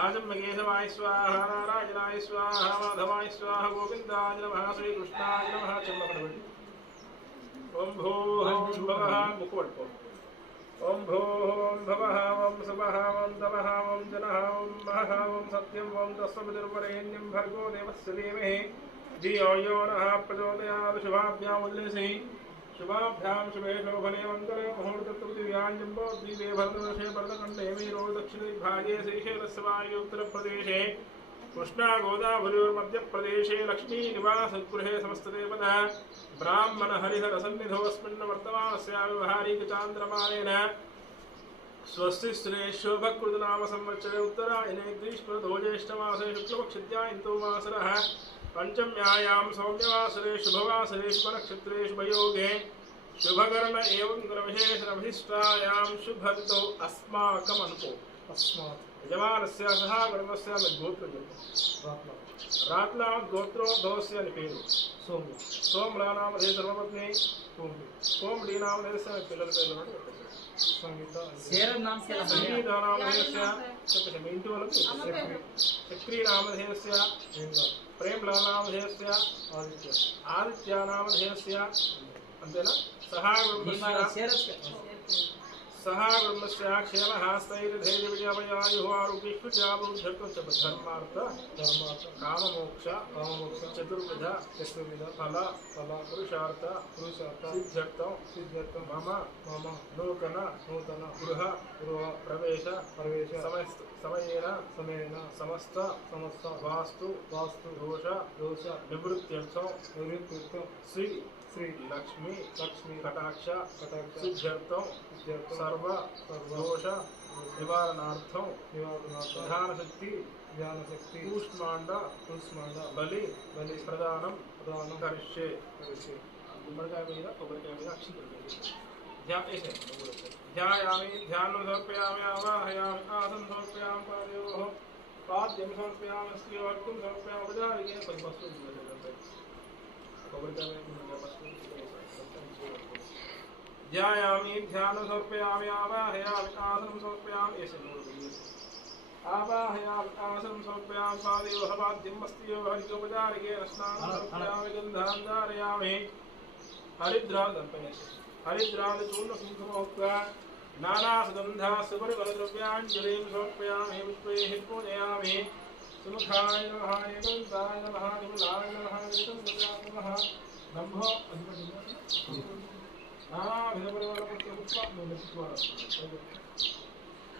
आजन्मकेशवाय स्वाहा नारायणाय स्वाहा माधवाय स्वाहा गोविंदाय नमः श्रीकृष्णाय नमः चम्मकटवल्ली ओम भूः भवः मुकुवट्टो ओम भूः भवः ओम सुवः ओम तवः ओम जनः ओम महः ओम सत्यं ओम तस्सवितुर्वरेण्यं भर्गो देवस्य धीमहि धियो यो नः प्रचोदयात् शुभाभ्याम् उल्लसिः शुभाभ्यां शुभे शोभने मंगले मुहूर्तत्वदिव्यांजम्बो द्वीपे भरतवर्षे भरतखण्डे मेरो दक्षिणदिग्भागे श्रीशैलस्य वायुव्ये उत्तरप्रदेशे कृष्णा गोदावरीर्मध्यप्रदेशे लक्ष्मीनिवासगृहे समस्तदेवतः ब्राह्मण हरिहर सन्निधोऽस्मिन् वर्तमानस्य व्यवहारिकचान्द्रमानेन स्वस्ति श्री शोभकृतनाम संवत्सरे उत्तरायणे ग्रीष्मऋतौ ज्येष्ठमासे शुक्लपक्षद्या इन्दो वासरः पंचम्यायां सौम्यवासरे शुभवासरे शुभनक्षत्रे शुभयोगे शुभकर्ण एवं ग्रहविशेषणविशिष्टायां शुभऋतौ अस्माकमनुको यजमानस्य सह गणस्य मद्गोत्रं रात्नामद्गोत्रोद्भवस्य निपेरु सोमलानामधे सर्वपत्नी सोमडीनामधेस्य पिల్లलपेरु चक्रीनामधेयस्य प्रेमलानामधेयस्य आदित्यानामधेयस्य अंतेना सह ब्रह्मस्य क्षेमः स्थैर्यधैर्यविजयमयायुः आरोग्यैश्वर्याभिवृद्ध्यर्थं च धर्मार्थ काममोक्ष चतुर्विध फल पुरुषार्थ सिद्ध्यर्थं मम नूतन गृह प्रवेश समयेन समस्त वास्तु दोष निवृत्त्यर्थं श्री लक्ष्मी कटाक्ष सिद्ध्यर्थं सर्व दोष निवारणार्थं ध्यान शक्ति कूष्मांड बलि प्रदानं करिष्ये गुమ్మడికాయ మీద కొబ్బరికాయ మీద అక్షింతలు ध्यायामि ध्यानं समर्पयामि आवाहयामि आसनं समर्पयामि पादयोः पाद्यं समर्पयामि स्त्रीवर्गं समर्पयामि उपचारिके परिपस्व ध्यायामि ध्यानं समर्पयामि आवाहयामि आसनं समर्पयामि आवाहयामि आसनं समर्पयामि पादयोः पाद्यं मस्तयोः हरिकोपचारिके स्नानं समर्पयामि गन्धां धारयामि हरिद्राचूर्णकुङ्कुमोक्त्वा नानासुगन्धा सुपरिमलद्रव्याञ्जलिं समर्पयामि पुष्पैः पूजयामि सुमुखाय नमः एकदन्ताय नमः विमलाय नमः एकदन्ताय नमः ब्रह्मो अधिपतिः नानाविधपरिमलपुष्पपुष्पं